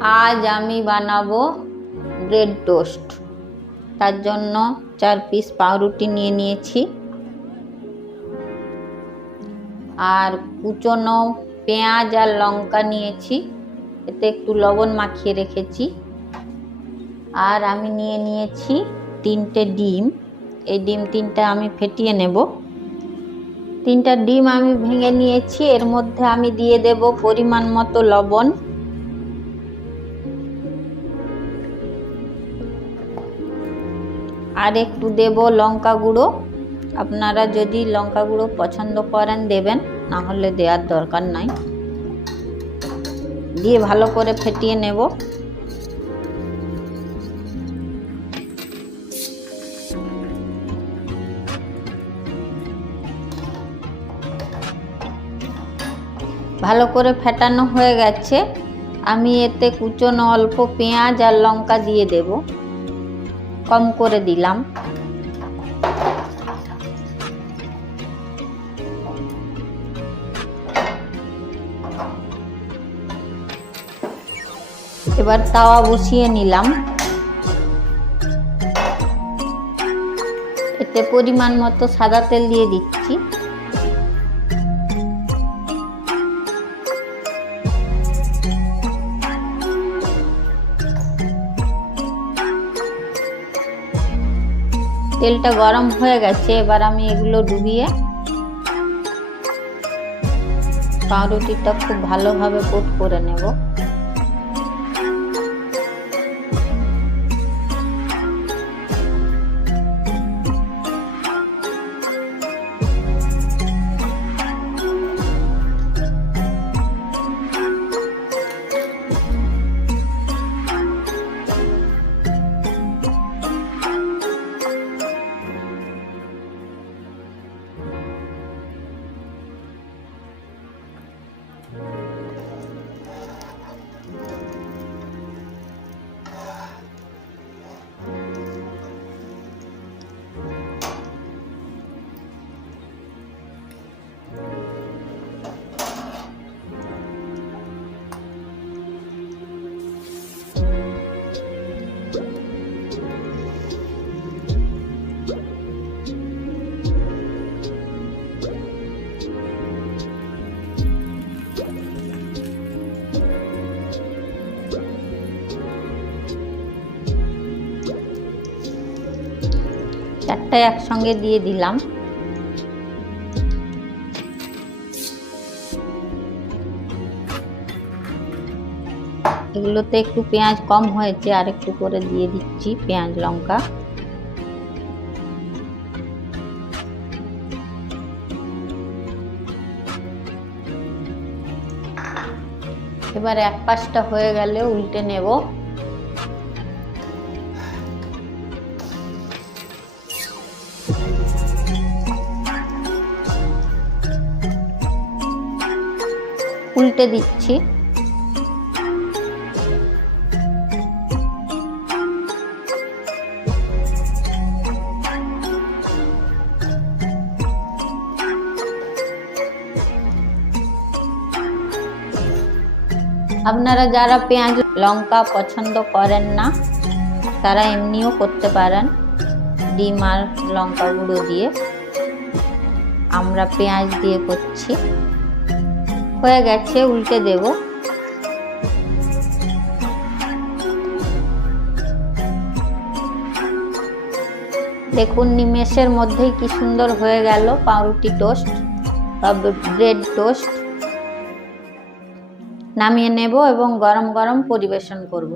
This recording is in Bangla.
आज आमी बानाबो ब्रेड टोस्ट। तार जन्य 4 पिस पाउरुटी निये निয়েছি আর কুচনো পেঁয়াজ আর লঙ্কা নিয়েছি, এতে একটু লবণ মাখিয়ে রেখেছি। আর আমি নিয়ে নিয়েছি 3টে ডিম। এই ডিম 3টা আমি ফেটিয়ে নেব। 3টা ডিম আমি ভেঙে নিয়েছি। এর মধ্যে আমি দিয়ে দেব পরিমাণ মতো লবণ, আর একটু দেব লঙ্কা গুঁড়ো। আপনারা যদি লঙ্কা গুঁড়ো পছন্দ করেন দেবেন, না হলে দেওয়ার দরকার নাই। দিয়ে ভালো করে ফেটিয়ে নেব। ভালো করে ফেটানো হয়ে গেছে। আমি এতে কুচনো অল্প পেঁয়াজ আর লঙ্কা দিয়ে দেব, কম করে দিলাম। এবার তাওয়া বসিয়ে নিলাম। এতে পরিমাণ মতো সাদা তেল দিয়ে দিচ্ছি। তেলটা গরম হয়ে গেছে। এবার আমি এগুলো ডুবিয়ে পাউরুটিটা খুব ভালোভাবে কোট করে নেব। চারটা একসঙ্গে দিয়ে দিলাম। এগুলোতে একটু পেঁয়াজ কম হয়েছে, আর একটু করে দিয়ে দিচ্ছি পেঁয়াজ লঙ্কা। এবার এক পাশটা হয়ে গেলে উল্টে নেব। উল্টে দিচ্ছি। আপনারা যারা পেঁয়াজ লঙ্কা পছন্দ করেন না, তারা এমনিও করতে পারেন ডিম আর লঙ্কা গুঁড়ো দিয়ে। আমরা পেঁয়াজ দিয়ে করছি। হয়ে গেছে, উল্টে দেব। দেখুন নিমেষের মধ্যেই কি সুন্দর হয়ে গেল পাউরুটি টোস্ট বা ব্রেড টোস্ট। নামিয়ে নেব এবং গরম গরম পরিবেশন করব।